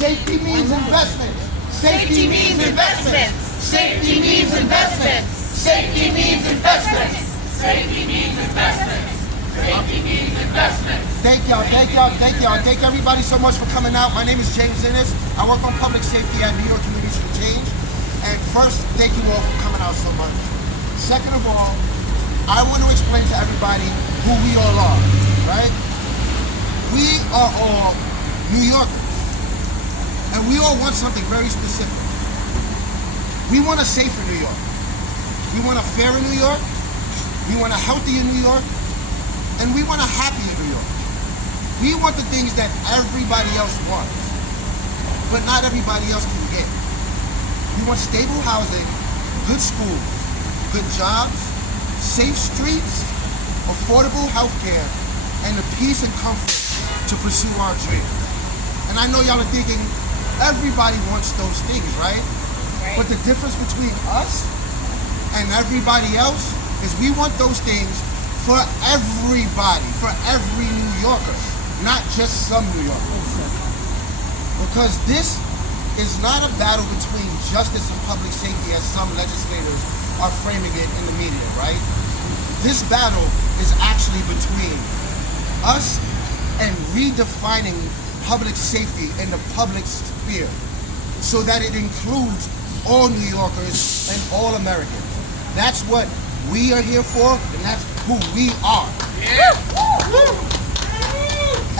Safety means investment. Safety means investment. Safety means investment. Safety means investment. Safety means investment. Safety means investment. Thank y'all, thank y'all, thank y'all. Thank everybody so much for coming out. My name is James Innes. I work on public safety at New York Communities for Change. And first, thank you all for coming out so much. Second of all, I want to explain to everybody who we all are, right? We are all New Yorkers. And we all want something very specific. We want a safer New York. We want a fairer New York. We want a healthier New York. And we want a happier New York. We want the things that everybody else wants, but not everybody else can get. We want stable housing, good schools, good jobs, safe streets, affordable health care, and the peace and comfort to pursue our dreams. And I know y'all are thinking, everybody wants those things, right? But the difference between us and everybody else is we want those things for everybody, for every New Yorker, not just some New Yorkers. Because this is not a battle between justice and public safety as some legislators are framing it in the media, right? This battle is actually between us and redefining public safety in the public sphere so that it includes all New Yorkers and all Americans. That's what we are here for, and that's who we are. Yeah.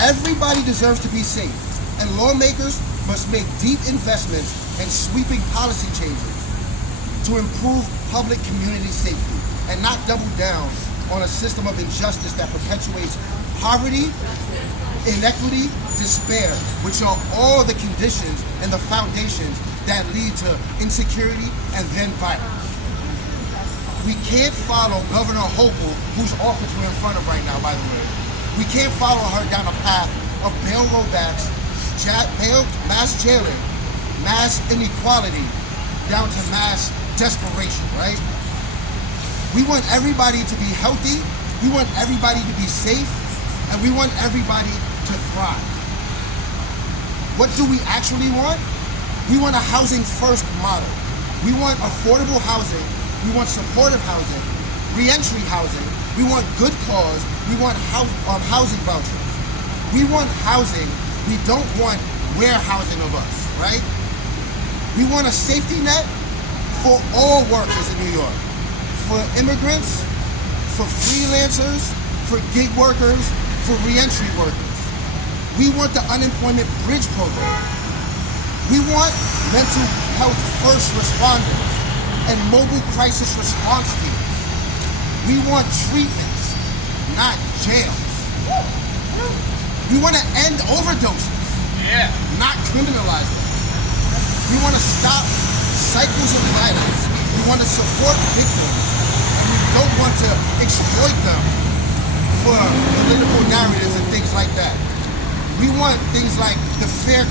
Everybody deserves to be safe, and lawmakers must make deep investments and sweeping policy changes to improve public community safety and not double down on a system of injustice that perpetuates poverty, inequity, despair, which are all the conditions and the foundations that lead to insecurity and then violence. We can't follow Governor Hochul, whose office we're in front of right now, by the way. We can't follow her down a path of bail rollbacks, mass jailing, mass inequality, down to mass desperation, right? We want everybody to be healthy, we want everybody to be safe, and we want everybody to thrive. What do we actually want? We want a housing first model. We want affordable housing. We want supportive housing, re-entry housing. We want good cause. We want housing vouchers. We want housing. We don't want warehousing of us, right? We want a safety net for all workers in New York, for immigrants, for freelancers, for gig workers, for re-entry workers. We want the unemployment bridge program. We want mental health first responders and mobile crisis response teams. We want treatments, not jails. We want to end overdoses, not criminalize them. We want to stop cycles of violence. We want to support victims, and we don't want to exploit them for political narratives and things like that. We want things like the fair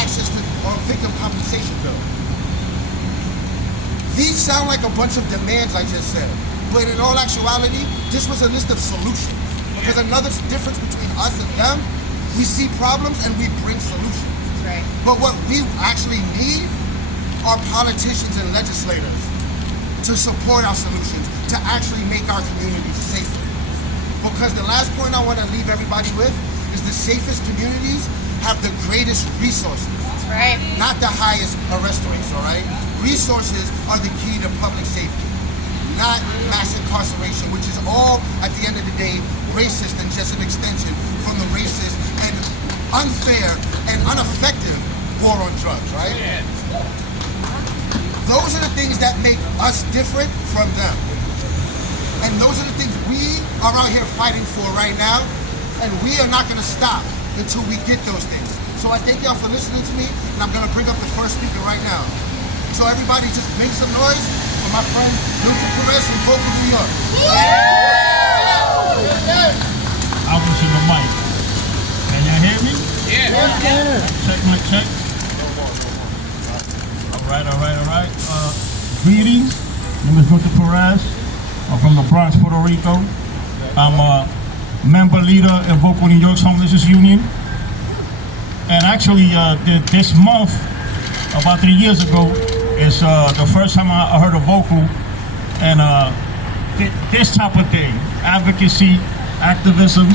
access to victim compensation bill. These sound like a bunch of demands I just said, but in all actuality, this was a list of solutions. Because another difference between us and them, we see problems and we bring solutions. Right. But what we actually need are politicians and legislators to support our solutions, to actually make our communities safer. Because the last point I want to leave everybody with is the safest communities have the greatest resources. That's right. Not the highest arrest rates, all right? Resources are the key to public safety, not mass incarceration, which is all, at the end of the day, racist and just an extension from the racist and unfair and ineffective war on drugs, right? Those are the things that make us different from them. And those are the things we are out here fighting for right now, and we are not gonna stop until we get those things. So I thank y'all for listening to me, and I'm gonna bring up the first speaker right now. So everybody just make some noise for my friend Milton Perez from Vocal New York. I was in the mic. Can y'all hear me? Yeah. Check my check. All right. Greetings. My name is Milton Perez. I'm from the Bronx, Puerto Rico. I'm a member leader in Vocal New York's Homelessness Union. And actually, this month, about 3 years ago, is the first time I heard a vocal and this type of thing, advocacy, activism.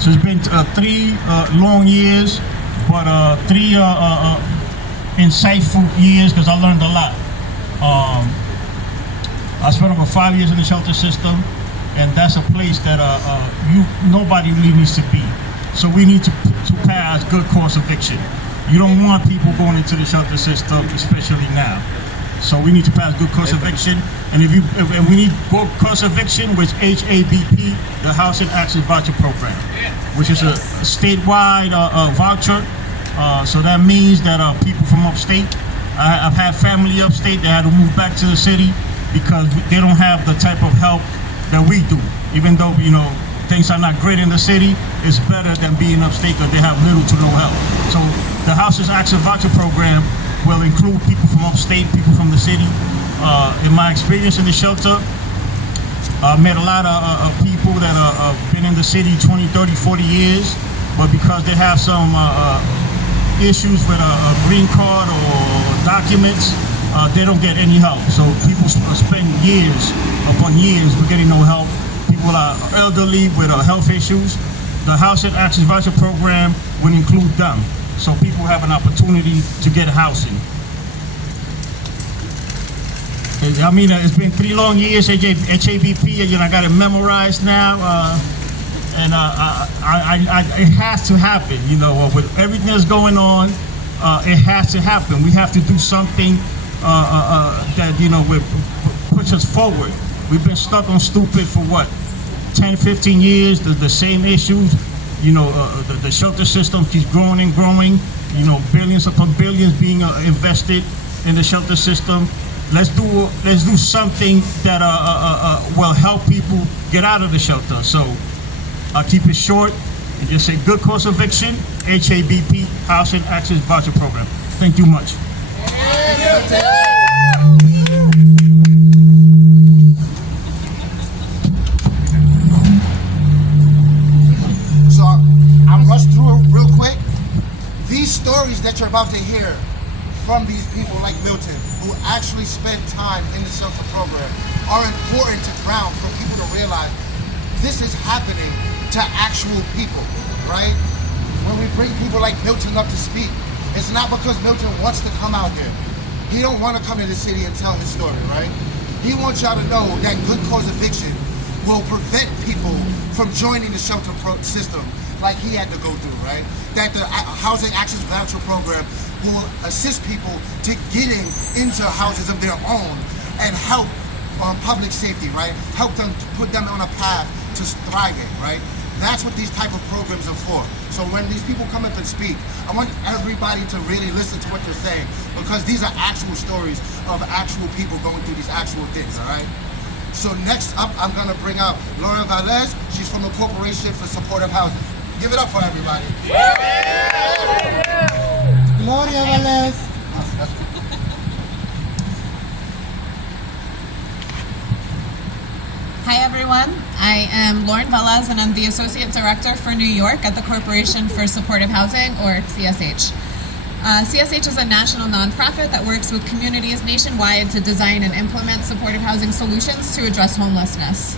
So it's been 3 long years, but 3 insightful years because I learned a lot. I spent over 5 years in the shelter system, and that's a place that nobody really needs to be. So we need to pass good cause eviction. You don't want people going into the shelter system, especially now. So we need to pass good cause eviction, and and we need good cause eviction with HABP, the Housing Access Voucher Program, which is a statewide voucher. So that means that people from upstate, I've had family upstate that had to move back to the city because they don't have the type of help that we do. Even though, you know, things are not great in the city, it's better than being upstate because they have little to no help. So the Housing Access Voucher Program will include people from upstate, people from the city. In my experience in the shelter, I met a lot of people that have been in the city 20, 30, 40 years, but because they have some issues with a green card or documents, they don't get any help. So people spend years upon years with getting no help. People are elderly with health issues. The Housing Access Voucher Program will include them. So people have an opportunity to get housing. I mean, it's been 3 long years, HABP, and I got it memorized now. And it has to happen, you know, with everything that's going on, it has to happen. We have to do something that, you know, push us forward. We've been stuck on stupid for what, 10, 15 years, the same issues. You know, the shelter system keeps growing and growing. You know, billions upon billions being invested in the shelter system. Let's do something that will help people get out of the shelter. So I'll keep it short and just say good cause eviction, HABP, Housing Access Voucher Program. Thank you much. So I'll rush through it real quick. These stories that you're about to hear from these people like Milton, who actually spent time in the shelter program, are important to ground for people to realize this is happening to actual people, right? When we bring people like Milton up to speak, it's not because Milton wants to come out here. He don't want to come to the city and tell his story, right? He wants y'all to know that good cause eviction will prevent people from joining the shelter system like he had to go through, right? That the Housing Access Voucher Program will assist people to getting into houses of their own and help public safety, right? Help them to put them on a path to thriving, right? That's what these type of programs are for. So when these people come up and speak, I want everybody to really listen to what they're saying, because these are actual stories of actual people going through these actual things, all right? So next up, I'm gonna bring out Laura Velez. She's from the Corporation for Supportive Housing. Give it up for everybody. Gloria Velez. Hi everyone, I am Lauren Velez and I'm the Associate Director for New York at the Corporation for Supportive Housing, or CSH. CSH is a national nonprofit that works with communities nationwide to design and implement supportive housing solutions to address homelessness.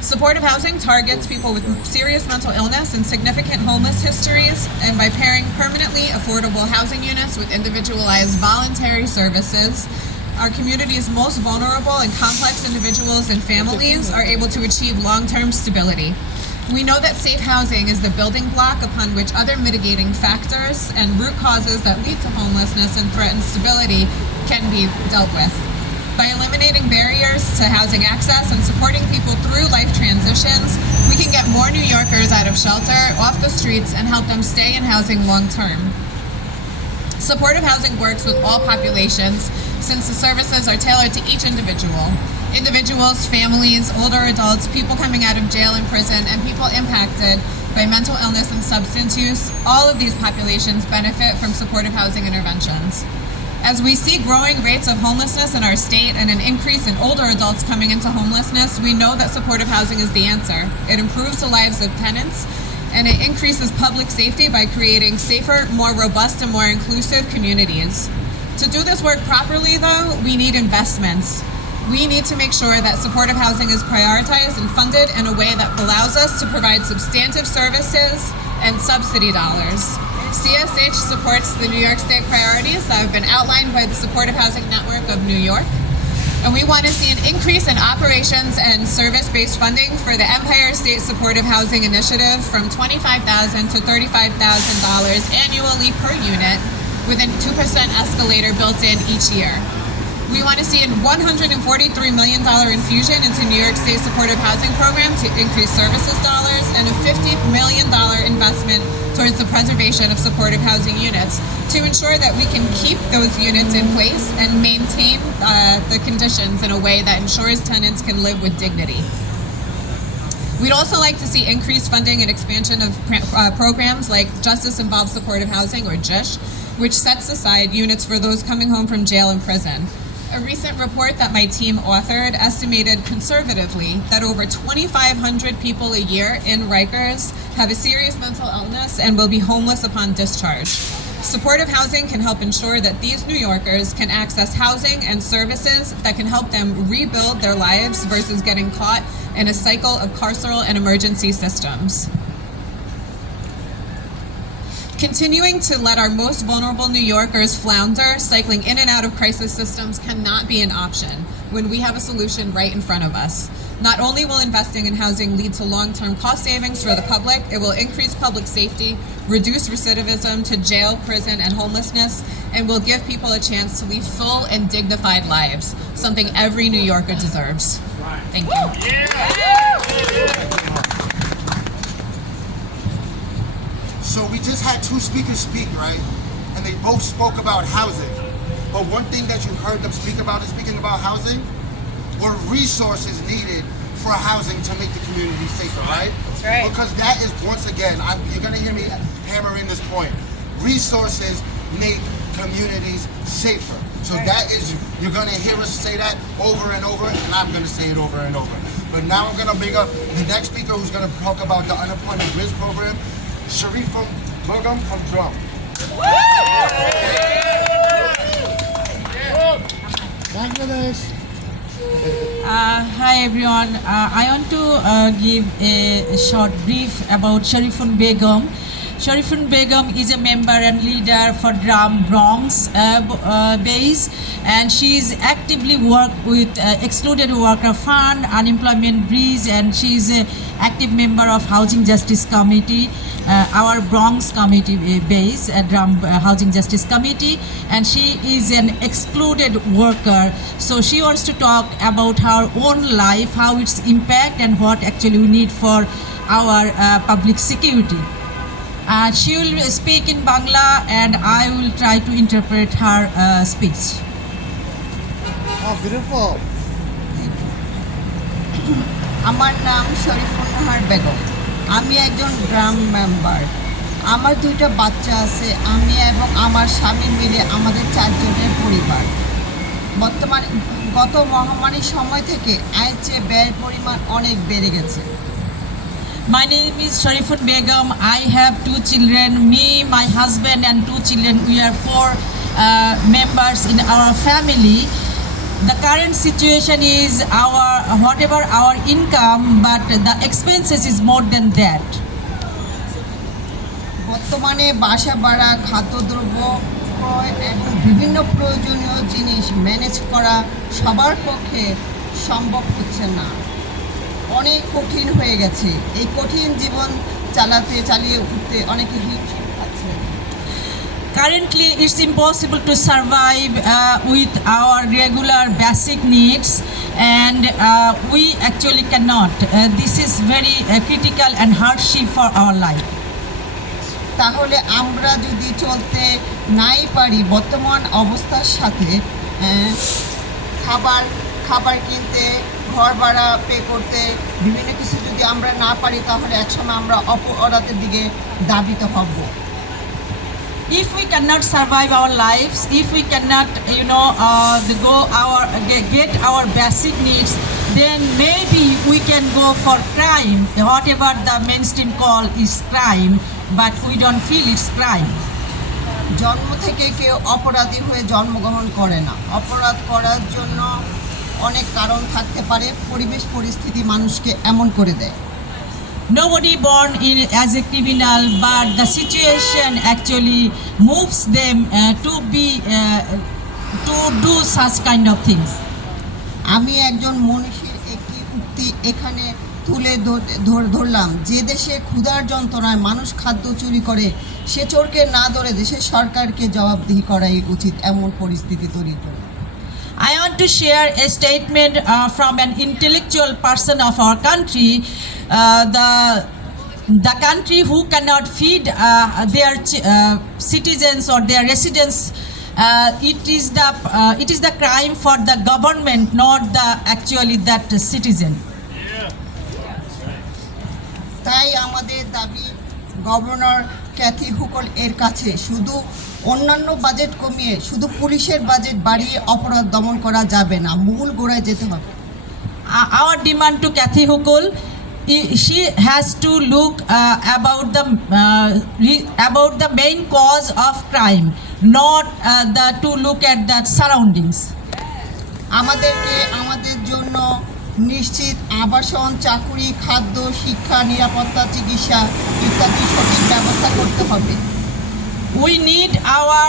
Supportive housing targets people with serious mental illness and significant homeless histories, and by pairing permanently affordable housing units with individualized voluntary services, our community's most vulnerable and complex individuals and families are able to achieve long-term stability. We know that safe housing is the building block upon which other mitigating factors and root causes that lead to homelessness and threaten stability can be dealt with. By eliminating barriers to housing access and supporting people through life transitions, we can get more New Yorkers out of shelter, off the streets, and help them stay in housing long-term. Supportive housing works with all populations, since the services are tailored to each individual. Individuals, families, older adults, people coming out of jail and prison, and people impacted by mental illness and substance use, all of these populations benefit from supportive housing interventions. As we see growing rates of homelessness in our state and an increase in older adults coming into homelessness, we know that supportive housing is the answer. It improves the lives of tenants and it increases public safety by creating safer, more robust, and more inclusive communities. To do this work properly, though, we need investments. We need to make sure that supportive housing is prioritized and funded in a way that allows us to provide substantive services and subsidy dollars. CSH supports the New York State priorities that have been outlined by the Supportive Housing Network of New York. And we want to see an increase in operations and service-based funding for the Empire State Supportive Housing Initiative from $25,000 to $35,000 annually per unit, with a 2% escalator built in each year. We want to see a $143 million infusion into New York State Supportive Housing Program to increase services dollars, and a $50 million investment towards the preservation of supportive housing units to ensure that we can keep those units in place and maintain the conditions in a way that ensures tenants can live with dignity. We'd also like to see increased funding and expansion of programs like Justice Involved Supportive Housing, or JISH, which sets aside units for those coming home from jail and prison. A recent report that my team authored estimated conservatively that over 2,500 people a year in Rikers have a serious mental illness and will be homeless upon discharge. Supportive housing can help ensure that these New Yorkers can access housing and services that can help them rebuild their lives versus getting caught in a cycle of carceral and emergency systems. Continuing to let our most vulnerable New Yorkers flounder, cycling in and out of crisis systems, cannot be an option when we have a solution right in front of us. Not only will investing in housing lead to long-term cost savings for the public, it will increase public safety, reduce recidivism to jail, prison, and homelessness, and will give people a chance to lead full and dignified lives, something every New Yorker deserves. Thank you. So we just had two speakers speak, right? And they both spoke about housing. But one thing that you heard them speaking about housing were resources needed for housing to make the community safer, right? That's right. Because that is, once again, you're gonna hear me hammer in this point. Resources make communities safer. So that is, you're gonna hear us say that over and over, and I'm gonna say it over and over. But now I'm gonna bring up the next speaker who's gonna talk about the unemployment bridge program, Sharifun Begum from Drum. Bangladesh. Hi everyone. I want to give a short brief about Sharifun Begum. Sharifun Begum is a member and leader for Drum Bronx base, and she is actively work with Excluded Worker Fund, Unemployment Bridge, and she is an active member of Housing Justice Committee, our Bronx committee base, Drum Housing Justice Committee, and she is an excluded worker. So she wants to talk about her own life, how its impact, and what actually we need for our public security. She will speak in Bangla, and I will try to interpret her speech. Oh, beautiful. আমার নাম শরীফুন নাহার বেগম। আমি একজন drum member. আমার দুইটা বাচ্চা আছে। আমি এবং আমার স্বামী মিলে আমাদের 4 জনের পরিবার। বর্তমানে গত মহামারীর সময় থেকে আয়ের চেয়ে ব্যয়ের পরিমাণ অনেক বেড়ে গেছে। My name is Sharifun Begum. I have 2 children. Me, my husband, and 2 children. We are 4 members in our family. The current situation is whatever our income, but the expenses is more than that. বর্তমানে বাসা ভাড়া, খাদ্যদ্রব্য ক্রয় এবং বিভিন্ন প্রয়োজনীয় জিনিস manage করা সবার পক্ষে সম্ভব হচ্ছে না। অনেক কঠিন হয়ে গেছে। এই কঠিন জীবন চালিয়ে উঠতে অনেকে হিমশিম খাচ্ছে। Currently, it's impossible to survive with our regular basic needs, and we actually cannot. This is very critical and hardship for our life. তাহলে আমরা যদি চলতে নাই পারি বর্তমান অবস্থার সাথে, খাবার কিনতে, ঘর ভাড়া পে করতে, বিভিন্ন কিছু যদি আমরা না পারি, তাহলে একসময় আমরা অপরাধের দিকে ধাবিত হব। If we cannot survive our lives, if we cannot, get our basic needs, then maybe we can go for crime, whatever the mainstream call is crime, but we don't feel it's crime. জন্ম থেকে কেউ অপরাধী হয়ে জন্মগ্রহণ করে না। অপরাধ করার জন্য অনেক কারণ থাকতে পারে, পরিবেশ পরিস্থিতি মানুষকে এমন করে দেয়। Nobody born in as a criminal, but the situation actually moves them to do such kind of things. আমি একজন মনীষীর একটি উক্তি এখানে তুলে ধরলাম, যে দেশে ক্ষুধার যন্ত্রণায় মানুষ খাদ্য চুরি করে সে চোরকে না ধরে দেশের সরকারকে জবাবদিহি করাই উচিত এমন পরিস্থিতি তৈরির জন্য। I want to share a statement from an intellectual person of our country, the country who cannot feed their citizens or their residents. It is the crime for the government, not the actually that citizen. তাই আমাদের দাবি governor Kathy হুকল এর কাছে শুধু অন্যান্য budget কমিয়ে শুধু পুলিশের বাজেট বাড়িয়ে অপরাধ দমন করা যাবে না, মূল গোড়ায় যেতে হবে। Our demand to Kathy Hochul, she has to look about the main cause of crime, not to look at the surroundings. আমাদেরকে আমাদের জন্য নিশ্চিত আবাসন, চাকুরি, খাদ্য, শিক্ষা, নিরাপত্তা, চিকিৎসা ইত্যাদি সঠিক ব্যবস্থা করতে হবে। We need our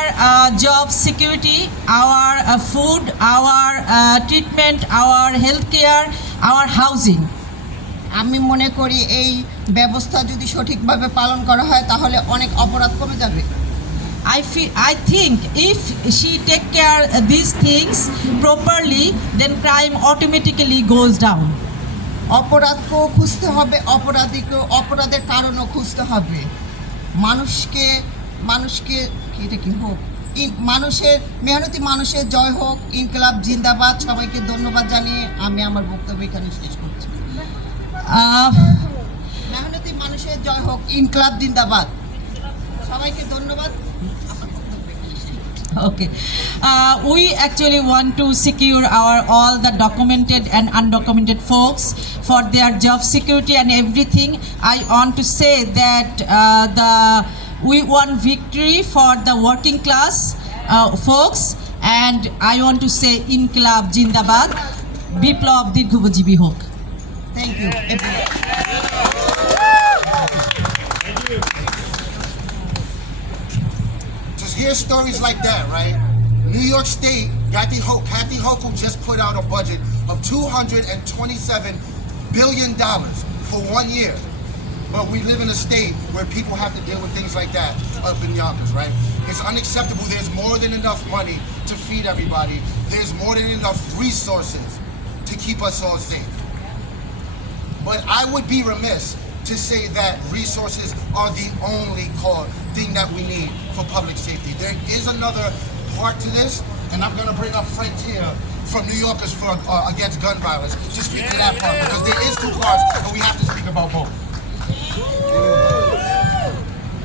job security, our food, our treatment, our healthcare, our housing. আমি মনে করি এই ব্যবস্থা যদি সঠিকভাবে পালন করা হয় তাহলে অনেক অপরাধ কমে যাবে। I think if she take care these things properly, then crime automatically goes down. অপরাধকেও খুঁজতে হবে, অপরাধের কারণও খুঁজতে হবে। মানুষকে এটা কি হোক, মানুষের মেহনতি মানুষের জয় হোক, ইনকলাব জিন্দাবাদ। সবাইকে ধন্যবাদ জানিয়ে আমি আমার বক্তব্য এখানে শেষ করছি। মেহনতি মানুষের জয় হোক, ইনকলাব জিন্দাবাদ। সবাইকে ধন্যবাদ। Okay. We actually want to secure all the documented and undocumented folks for their job security and everything. I want to say that we want victory for the working class folks, and I want to say Inqilab Jindabad, Biplab Dirghobojibhi Hok. Thank you, everyone. Hear stories like that, right? New York State, Kathy Hochul just put out a budget of $227 billion for 1 year. But we live in a state where people have to deal with things like that up in Yonkers, right? It's unacceptable. There's more than enough money to feed everybody. There's more than enough resources to keep us all safe. But I would be remiss to say that resources are the only thing that we need for public safety. There is another part to this, and I'm going to bring up Frank Tier from New Yorkers Against Gun Violence to speak to that part, because there is two parts, and we have to speak about both.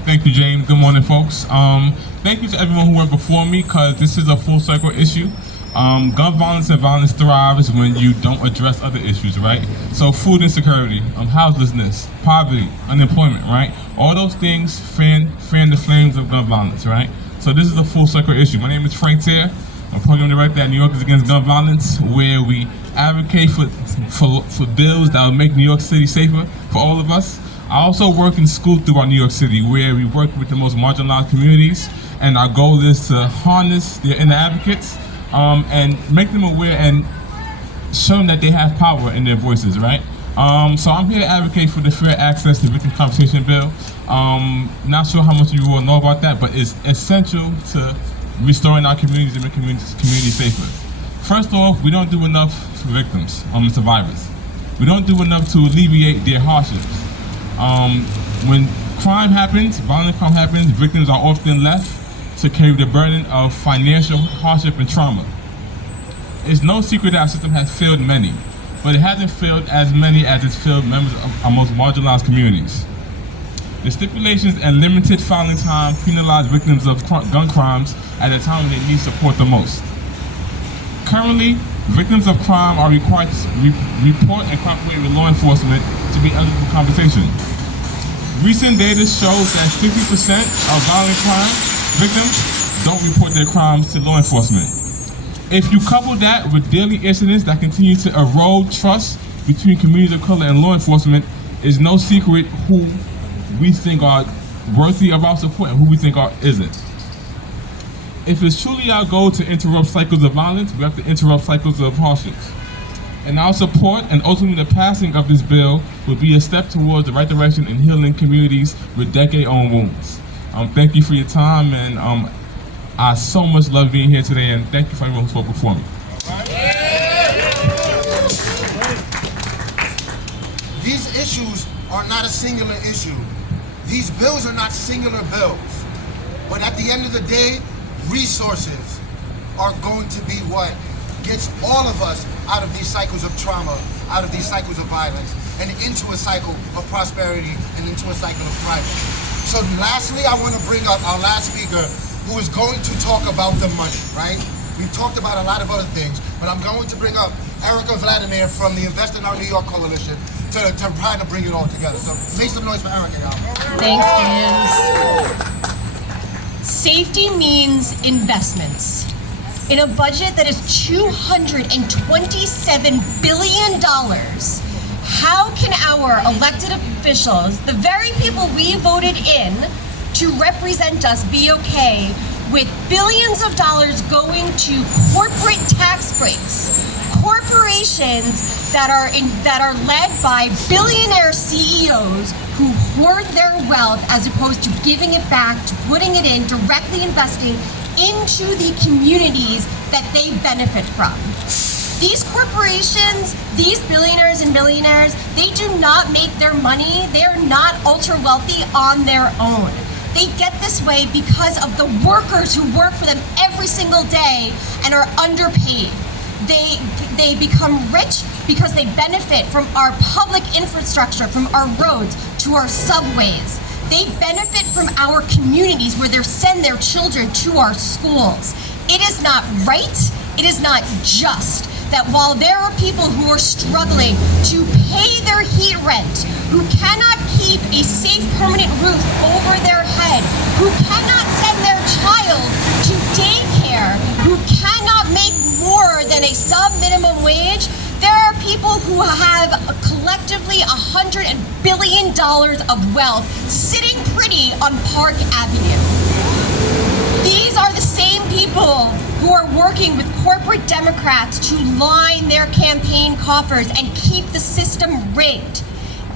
Thank you, James. Good morning, folks. Thank you to everyone who went before me, because this is a full circle issue. Gun violence and violence thrives when you don't address other issues, right? So food insecurity, houselessness, poverty, unemployment, right? All those things fan the flames of gun violence, right? So this is a full circle issue. My name is Frank Tier. I'm program director at New Yorkers Against Gun Violence, where we advocate for bills that will make New York City safer for all of us. I also work in schools throughout New York City, where we work with the most marginalized communities, and our goal is to harness their inner advocates and make them aware and show them that they have power in their voices, right? So I'm here to advocate for the Fair Access to Victim Compensation Bill. Not sure how much of you will know about that, but it's essential to restoring our communities and making communities safer. First off, we don't do enough for victims, survivors. We don't do enough to alleviate their hardships. When crime happens, violent crime happens, victims are often left to carry the burden of financial hardship and trauma. It's no secret that our system has failed many, but it hasn't failed as many as it's failed members of our most marginalized communities. The stipulations and limited filing time penalize victims of gun crimes at a time when they need support the most. Currently, Victims of crime are required to report and cooperate with law enforcement to be eligible for compensation. Recent data shows that 50% of violent crime victims don't report their crimes to law enforcement. If you couple that with daily incidents that continue to erode trust between communities of color and law enforcement, it's no secret who we think are worthy of our support and who we think isn't. If it's truly our goal to interrupt cycles of violence, we have to interrupt cycles of hardships. And our support and ultimately the passing of this bill would be a step towards the right direction in healing communities with decade-old wounds. Thank you for your time, and I so much love being here today, and thank you for everyone who spoke before me. These issues are not a singular issue. These bills are not singular bills. But at the end of the day, resources are going to be what gets all of us out of these cycles of trauma, out of these cycles of violence, and into a cycle of prosperity and into a cycle of thriving. So lastly, I want to bring up our last speaker, who is going to talk about the money, right? We've talked about a lot of other things, but I'm going to bring up Erica Vladimir from the Invest in Our New York Coalition to try to bring it all together. So make some noise for Erica, y'all. Thanks, James. Safety means investments. In a budget that is $227 billion, how can our elected officials, the very people we voted in to represent us, be okay with billions of dollars going to corporate tax breaks? Corporations that are led by billionaire CEOs who hoard their wealth as opposed to giving it back, to putting it in, directly investing into the communities that they benefit from. These corporations, these billionaires and millionaires, they do not make their money, they're not ultra wealthy on their own. They get this way because of the workers who work for them every single day and are underpaid. They become rich because they benefit from our public infrastructure, from our roads to our subways. They benefit from our communities where they send their children to our schools. It is not right, it is not just that while there are people who are struggling to pay their heat rent, who cannot keep a safe permanent roof over their head, who cannot send their child to daycare, who cannot make more than a sub-minimum wage, there are people who have collectively $100 billion of wealth sitting pretty on Park Avenue. These are the same people who are working with corporate Democrats to line their campaign coffers and keep the system rigged.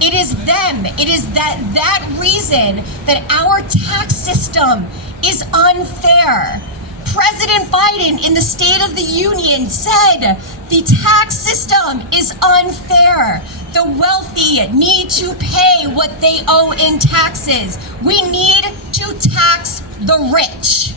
It is them, it is that reason that our tax system is unfair. President Biden in the State of the Union said the tax system is unfair. The wealthy need to pay what they owe in taxes. We need to tax the rich.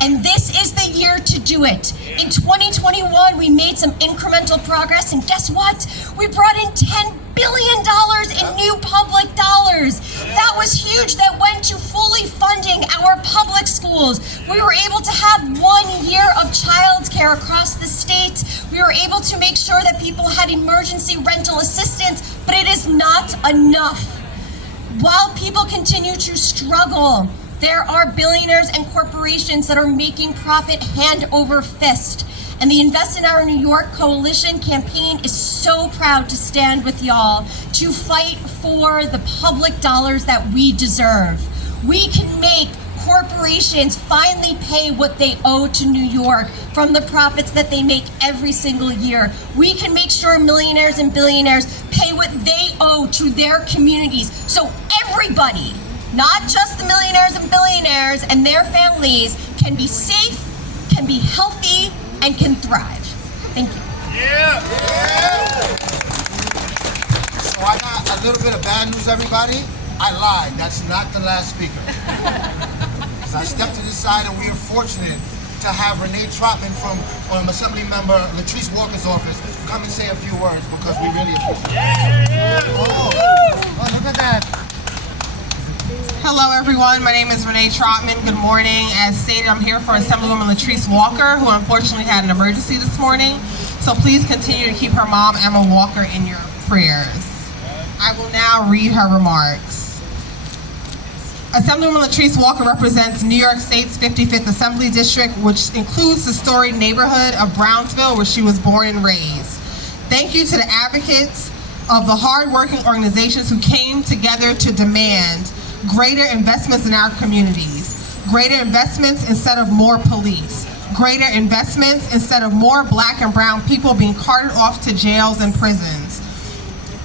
And this is the year to do it. In 2021, we made some incremental progress, and guess what? We brought in $10 billion in new public dollars. That was huge. That went to fully funding our public schools. We were able to have 1 year of childcare across the state. We were able to make sure that people had emergency rental assistance, but it is not enough. While people continue to struggle, there are billionaires and corporations that are making profit hand over fist. And the Invest in Our New York Coalition campaign is so proud to stand with y'all to fight for the public dollars that we deserve. We can make corporations finally pay what they owe to New York from the profits that they make every single year. We can make sure millionaires and billionaires pay what they owe to their communities, so everybody, not just the millionaires and billionaires and their families, can be safe, can be healthy, and can thrive. Thank you. So I got a little bit of bad news, everybody. I lied. That's not the last speaker. So I stepped to the side, and we are fortunate to have Renee Trotman from Assembly Member Latrice Walker's office come and say a few words because we really appreciate it. Oh, look at that. Hello everyone, my name is Renee Trotman. Good morning. As stated, I'm here for Assemblywoman Latrice Walker, who unfortunately had an emergency this morning. So So please continue to keep her mom, Emma Walker, in your prayers. I will now read her remarks. Assemblywoman Latrice Walker represents New York State's 55th Assembly District, which includes the storied neighborhood of Brownsville, where she was born and raised. Thank you to the advocates of the hard-working organizations who came together to demand greater investments in our communities, greater investments instead of more police, greater investments instead of more Black and brown people being carted off to jails and prisons,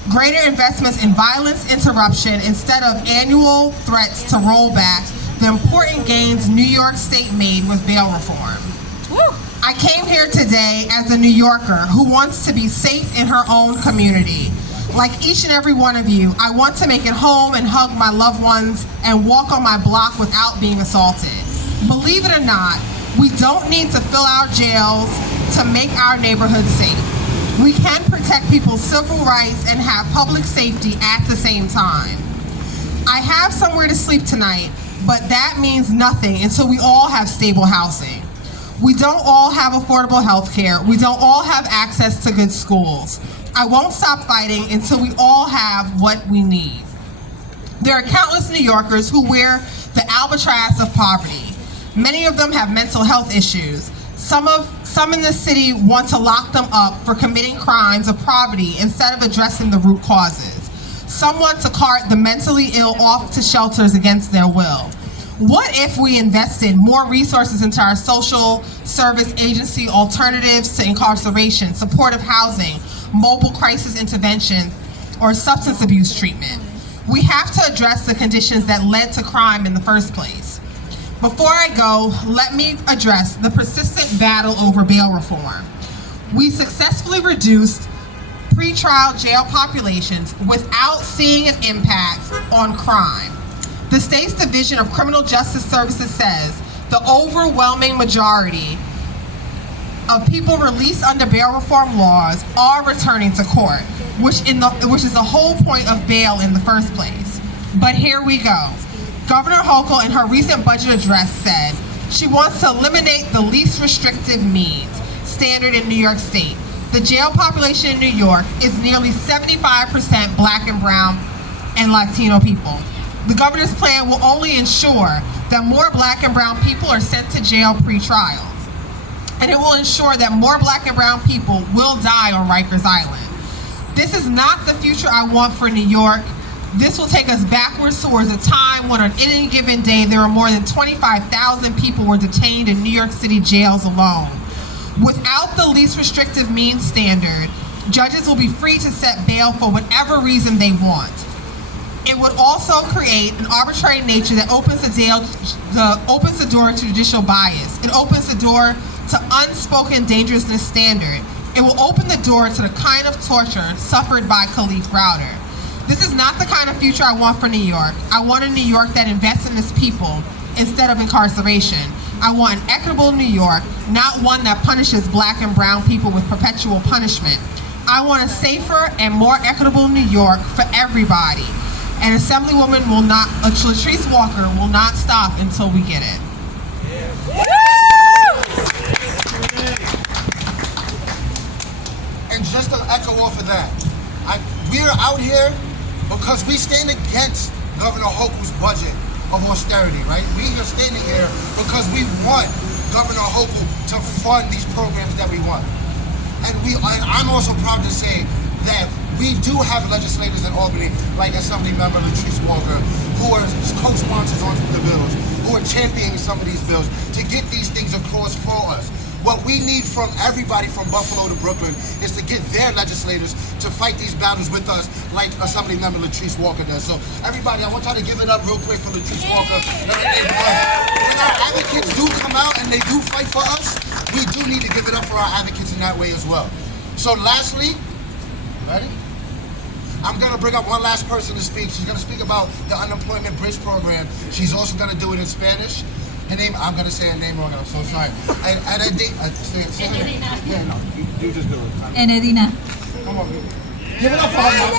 greater investments in violence interruption instead of annual threats to roll back the important gains New York State made with bail reform. I came here today as a New Yorker who wants to be safe in her own community. Like each and every one of you, I want to make it home and hug my loved ones and walk on my block without being assaulted. Believe it or not, we don't need to fill our jails to make our neighborhoods safe. We can protect people's civil rights and have public safety at the same time. I have somewhere to sleep tonight, but that means nothing until we all have stable housing. We don't all have affordable health care. We don't all have access to good schools. I won't stop fighting until we all have what we need. There are countless New Yorkers who wear the albatross of poverty. Many of them have mental health issues. Some in the city want to lock them up for committing crimes of poverty instead of addressing the root causes. Some want to cart the mentally ill off to shelters against their will. What if we invested more resources into our social service agency alternatives to incarceration, supportive housing, mobile crisis intervention, or substance abuse treatment? We have to address the conditions that led to crime in the first place. Before I go, let me address the persistent battle over bail reform. We successfully reduced pretrial jail populations without seeing an impact on crime. The state's Division of Criminal Justice Services says the overwhelming majority of people released under bail reform laws are returning to court, which is the whole point of bail in the first place. But here we go. Governor Hochul in her recent budget address said she wants to eliminate the least restrictive means standard in New York State. The jail population in New York is nearly 75% Black and brown and Latino people. The governor's plan will only ensure that more Black and brown people are sent to jail pre-trial. And it will ensure that more Black and brown people will die on Rikers Island. This is not the future I want for New York. This will take us backwards towards a time when on any given day there are more than 25,000 people were detained in New York City jails alone. Without the least restrictive means standard, judges will be free to set bail for whatever reason they want. It would also create an arbitrary nature that opens the door to judicial bias. It opens the door to unspoken dangerousness standard. It will open the door to the kind of torture suffered by Kalief Browder. This is not the kind of future I want for New York. I want a New York that invests in its people instead of incarceration. I want an equitable New York, not one that punishes Black and brown people with perpetual punishment. I want a safer and more equitable New York for everybody. And Assemblywoman Latrice Walker will not stop until we get it. And just to echo off of that, we're out here because we stand against Governor Hochul's budget of austerity, right? We are standing here because we want Governor Hochul to fund these programs that we want. And I'm also proud to say that we do have legislators in Albany, like Assemblymember Latrice Walker, who are co-sponsors on the bills, who are championing some of these bills to get these things across for us. What we need from everybody from Buffalo to Brooklyn is to get their legislators to fight these battles with us like Assemblymember Latrice Walker does. So everybody, I want y'all to give it up real quick for Latrice Walker. When our advocates do come out and they do fight for us, we do need to give it up for our advocates in that way as well. So lastly, ready? I'm gonna bring up one last person to speak. She's gonna speak about the Unemployment Bridge Program. She's also gonna do it in Spanish. Her name, I'm gonna say her name wrong, I'm so sorry. Yeah, no, you just do it. Enedina. Come on, baby. Give it up for her.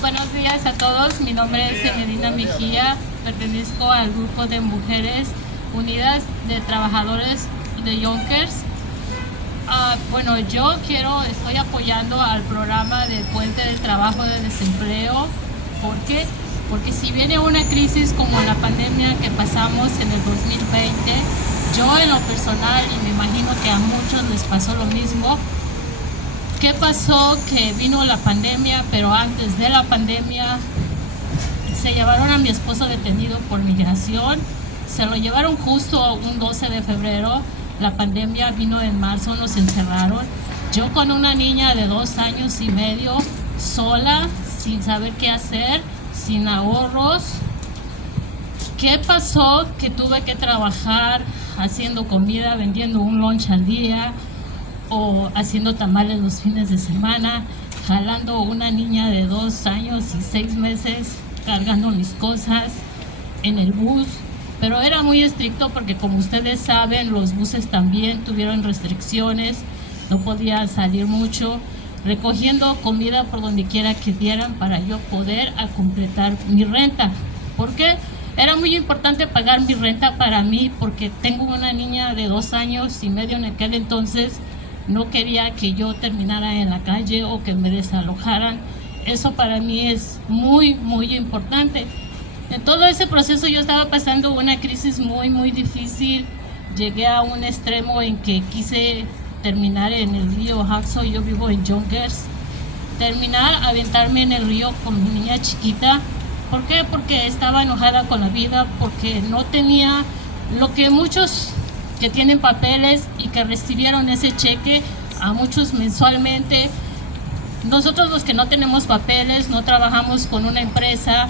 Buenos días a todos, mi nombre es Enedina Mejía, pertenezco al grupo de Mujeres Unidas de Trabajadores de Yonkers. Bueno, estoy apoyando al programa del Puente del Trabajo de Desempleo. ¿Por qué? Porque si viene una crisis como la pandemia que pasamos en el 2020, yo en lo personal, y me imagino que a muchos les pasó lo mismo, ¿qué pasó? Que vino la pandemia, pero antes de la pandemia se llevaron a mi esposo detenido por migración, se lo llevaron justo un 12 de febrero, la pandemia vino en marzo, nos encerraron, yo con una niña de 2 años y medio, sola, sin saber qué hacer, sin ahorros. ¿Qué pasó? Que tuve que trabajar haciendo comida, vendiendo un lunch al día o haciendo tamales los fines de semana, jalando una niña de 2 años y 6 meses, cargando mis cosas en el bus. Pero era muy estricto porque, como ustedes saben, los buses también tuvieron restricciones, no podía salir mucho, recogiendo comida por donde quiera que dieran para yo poder completar mi renta. ¿Por qué? Era muy importante pagar mi renta para mí porque tengo una niña de 2 años y medio en aquel entonces. No quería que yo terminara en la calle o que me desalojaran. Eso para mí es muy, muy importante. En todo ese proceso yo estaba pasando una crisis muy, muy difícil. Llegué a un extremo en que quise terminar en el río Hudson. Yo vivo en Yonkers. Aventarme en el río con mi niña chiquita. ¿Por qué? Porque estaba enojada con la vida, porque no tenía lo que muchos que tienen papeles y que recibieron ese cheque, a muchos mensualmente. Nosotros los que no tenemos papeles, no trabajamos con una empresa,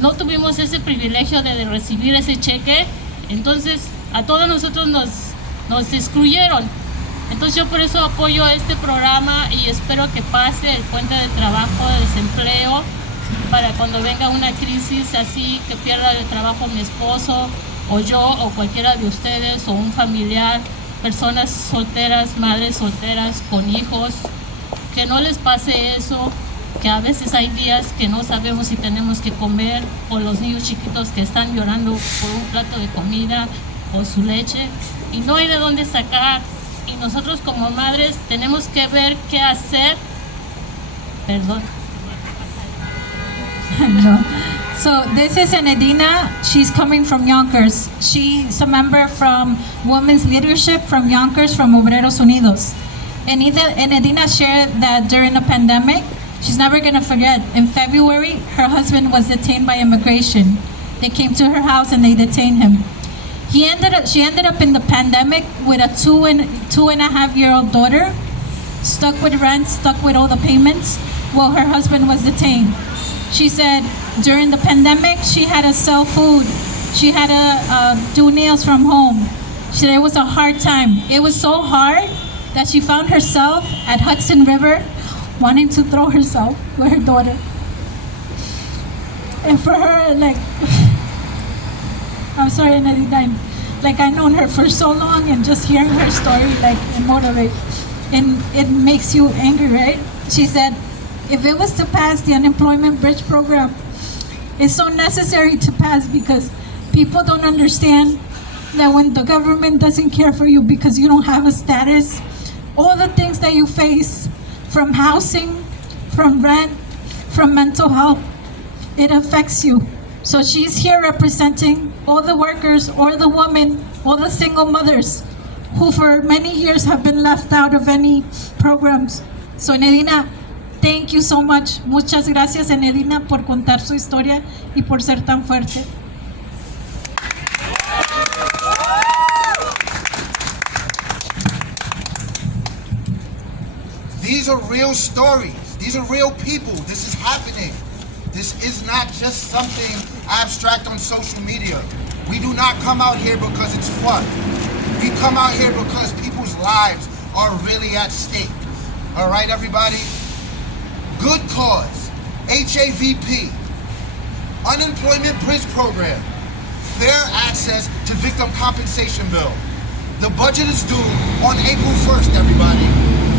no tuvimos ese privilegio de recibir ese cheque, entonces a todos nosotros nos excluyeron. Entonces yo por eso apoyo este programa y espero que pase el puente de trabajo de desempleo para cuando venga una crisis así, que pierda el trabajo mi esposo o yo o cualquiera de ustedes o un familiar, personas solteras, madres solteras con hijos, que no les pase eso, que a veces hay días que no sabemos si tenemos que comer, o los niños chiquitos que están llorando por un plato de comida o su leche y no hay de dónde sacar, y nosotros como madres tenemos que ver qué hacer. Perdón. No. So this is Enedina. She's coming from Yonkers. She's a member from Women's Leadership from Yonkers, from Obreros Unidos. Enedina shared that during the pandemic, she's never going to forget. In February, her husband was detained by immigration. They came to her house and they detained him. She ended up in the pandemic with a 2.5-year-old daughter, stuck with rent, stuck with all the payments, while her husband was detained. She said during the pandemic, she had to sell food. She had to do nails from home. She said it was a hard time. It was so hard that she found herself at Hudson River wanting to throw herself with her daughter. And for her, like, I'm sorry, Enedina, like, I've known her for so long, and just hearing her story, like, it motivates, and it makes you angry, right? She said, if it was to pass the unemployment bridge program, it's so necessary to pass because people don't understand that when the government doesn't care for you because you don't have a status, all the things that you face, from housing, from rent, from mental health, it affects you. So she's here representing all the workers, all the women, all the single mothers who for many years have been left out of any programs. So Enedina, thank you so much. Muchas gracias, Enedina, por contar su historia y por ser tan fuerte. These are real stories. These are real people. This is happening. This is not just something abstract on social media. We do not come out here because it's fun. We come out here because people's lives are really at stake. All right, everybody? Good cause, HAVP, Unemployment Bridge Program, fair access to victim compensation bill. The budget is due on April 1st, everybody.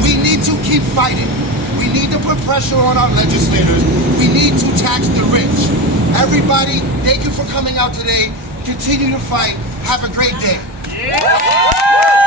We need to keep fighting. We need to put pressure on our legislators. We need to tax the rich. Everybody, thank you for coming out today. Continue to fight. Have a great day. Yeah.